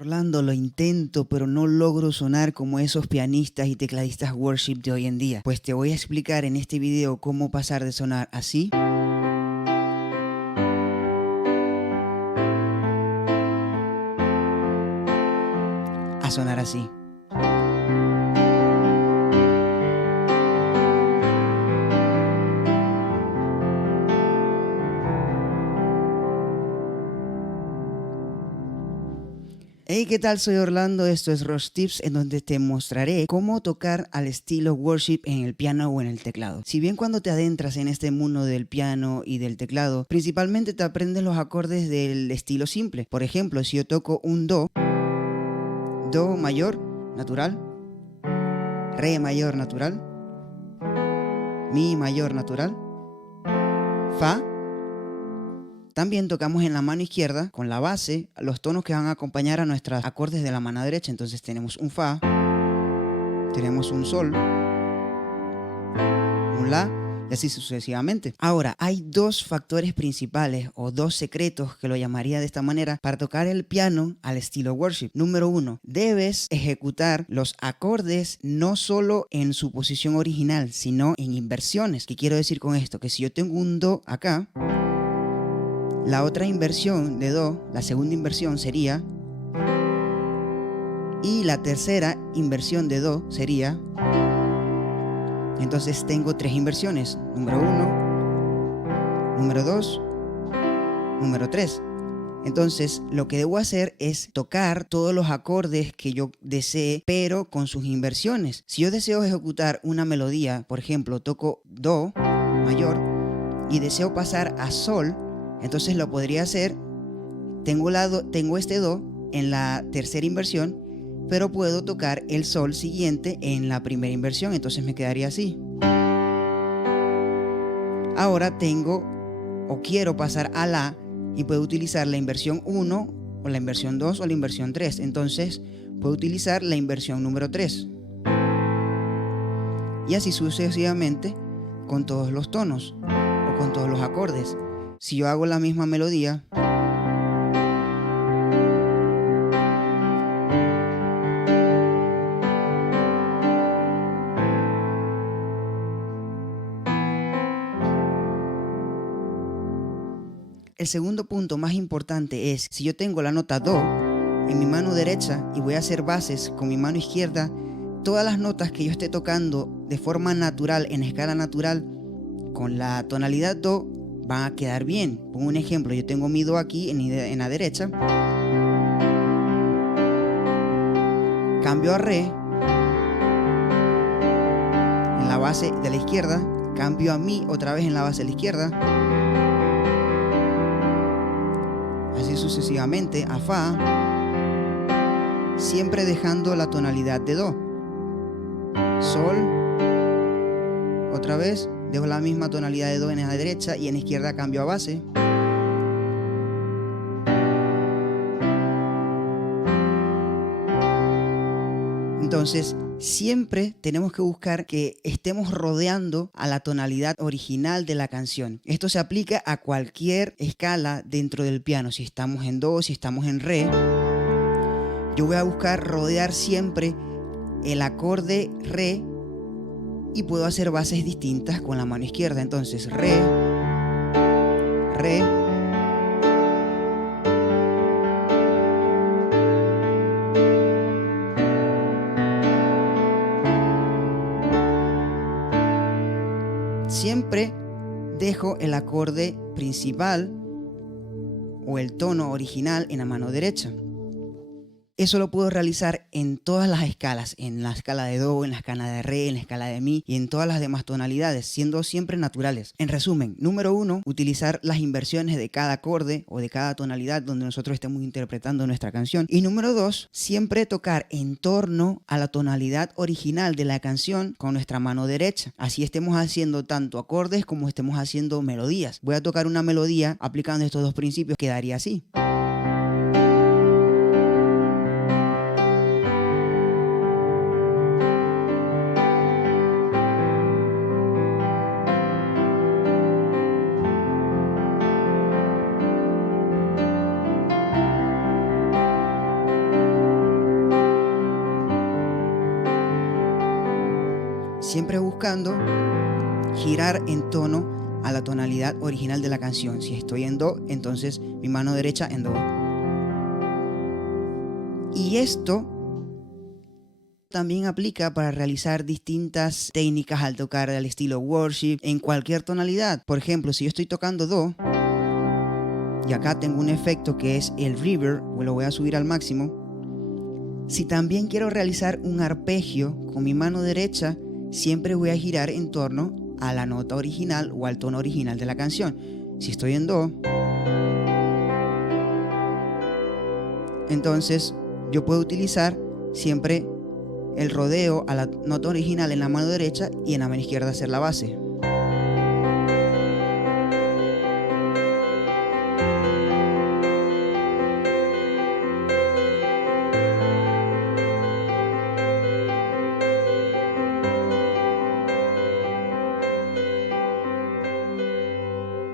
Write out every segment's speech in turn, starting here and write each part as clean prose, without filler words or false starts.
Orlando, lo intento, pero no logro sonar como esos pianistas y tecladistas worship de hoy en día. Pues te voy a explicar en este video cómo pasar de sonar así a sonar así. Hey, ¿qué tal? Soy Orlando, esto es Rush Tips, en donde te mostraré cómo tocar al estilo worship en el piano o en el teclado. Si bien cuando te adentras en este mundo del piano y del teclado, principalmente te aprendes los acordes del estilo simple. Por ejemplo, si yo toco un Do mayor, natural, Re mayor, natural, Mi mayor, natural, Fa. También tocamos en la mano izquierda, con la base, los tonos que van a acompañar a nuestros acordes de la mano derecha. Entonces tenemos un Fa, tenemos un Sol, un La, y así sucesivamente. Ahora, hay dos factores principales o dos secretos, que lo llamaría de esta manera, para tocar el piano al estilo worship. Número uno, debes ejecutar los acordes no solo en su posición original, sino en inversiones. ¿Qué quiero decir con esto? Que si yo tengo un Do acá, la otra inversión de Do, la segunda inversión sería, y la tercera inversión de Do sería. Entonces tengo tres inversiones: número 1, número 2, número 3. Entonces lo que debo hacer es tocar todos los acordes que yo desee, pero con sus inversiones. Si yo deseo ejecutar una melodía, por ejemplo, toco Do mayor y deseo pasar a Sol, entonces lo podría hacer. Tengo este Do en la tercera inversión, pero puedo tocar el Sol siguiente en la primera inversión, entonces me quedaría así. Ahora tengo o quiero pasar a La y puedo utilizar la inversión 1 o la inversión 2 o la inversión 3, entonces puedo utilizar la inversión número 3. Y así sucesivamente con todos los tonos o con todos los acordes. Si yo hago la misma melodía, el segundo punto más importante es, si yo tengo la nota Do en mi mano derecha y voy a hacer bases con mi mano izquierda, todas las notas que yo esté tocando de forma natural, en escala natural, con la tonalidad Do, van a quedar bien. Pongo un ejemplo: yo tengo mi Do aquí en la derecha, cambio a Re en la base de la izquierda, cambio a Mi otra vez en la base de la izquierda, así sucesivamente a Fa, siempre dejando la tonalidad de Do. Sol, otra vez dejo la misma tonalidad de Do en la derecha y en la izquierda cambio a base. Entonces, siempre tenemos que buscar que estemos rodeando a la tonalidad original de la canción. Esto se aplica a cualquier escala dentro del piano. Si estamos en Do, si estamos en Re, yo voy a buscar rodear siempre el acorde Re y puedo hacer bases distintas con la mano izquierda. Entonces, Re, Re, siempre dejo el acorde principal o el tono original en la mano derecha. Eso lo puedo realizar en todas las escalas, en la escala de Do, en la escala de Re, en la escala de Mi y en todas las demás tonalidades, siendo siempre naturales. En resumen, número 1, utilizar las inversiones de cada acorde o de cada tonalidad donde nosotros estemos interpretando nuestra canción. Y número 2, siempre tocar en torno a la tonalidad original de la canción con nuestra mano derecha. Así estemos haciendo tanto acordes como estemos haciendo melodías. Voy a tocar una melodía aplicando estos dos principios, quedaría así. siempre buscando girar en tono a la tonalidad original de la canción. Si estoy en do, entonces mi mano derecha en do. Y esto también aplica para realizar distintas técnicas al tocar al estilo worship en cualquier tonalidad. Por ejemplo, si yo estoy tocando do y acá tengo un efecto que es el reverb, lo voy a subir al máximo. Si también quiero realizar un arpegio con mi mano derecha, siempre voy a girar en torno a la nota original o al tono original de la canción. Si estoy en do, entonces yo puedo utilizar siempre el rodeo a la nota original en la mano derecha y en la mano izquierda hacer la base.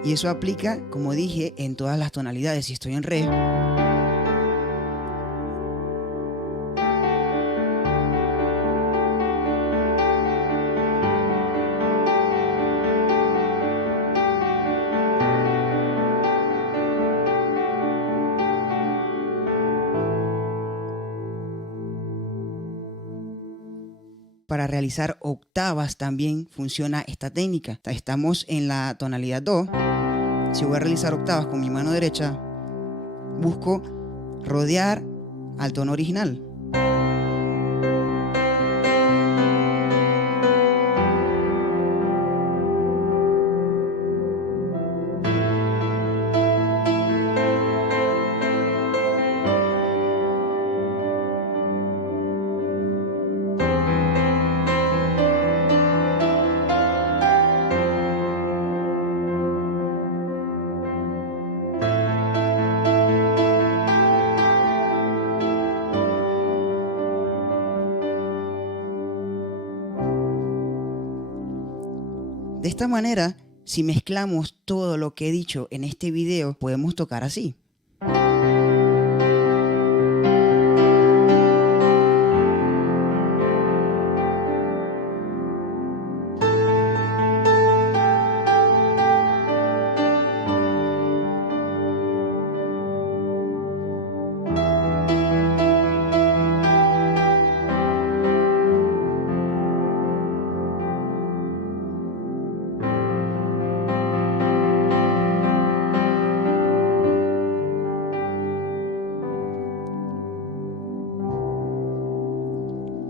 Y eso aplica, como dije, en todas las tonalidades. Si estoy en re, para realizar octavas también funciona esta técnica. Estamos en la tonalidad do. Si voy a realizar octavas con mi mano derecha, busco rodear al tono original. De esta manera, si mezclamos todo lo que he dicho en este video, podemos tocar así.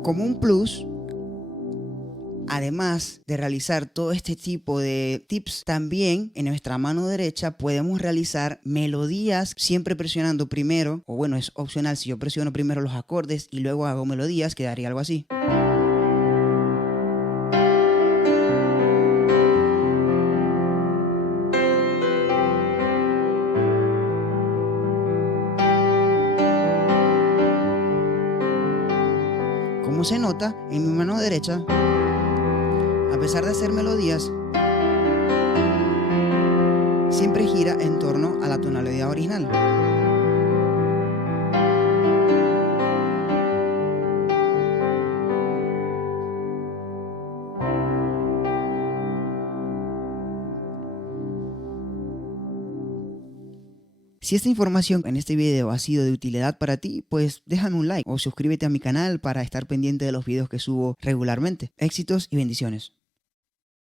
Como un plus, además de realizar todo este tipo de tips, también en nuestra mano derecha podemos realizar melodías siempre presionando primero, o bueno, es opcional, si yo presiono primero los acordes y luego hago melodías, quedaría algo así. Como se nota, en mi mano derecha, a pesar de hacer melodías, siempre gira en torno a la tonalidad original. Si esta información en este video ha sido de utilidad para ti, pues déjame un like o suscríbete a mi canal para estar pendiente de los videos que subo regularmente. Éxitos y bendiciones.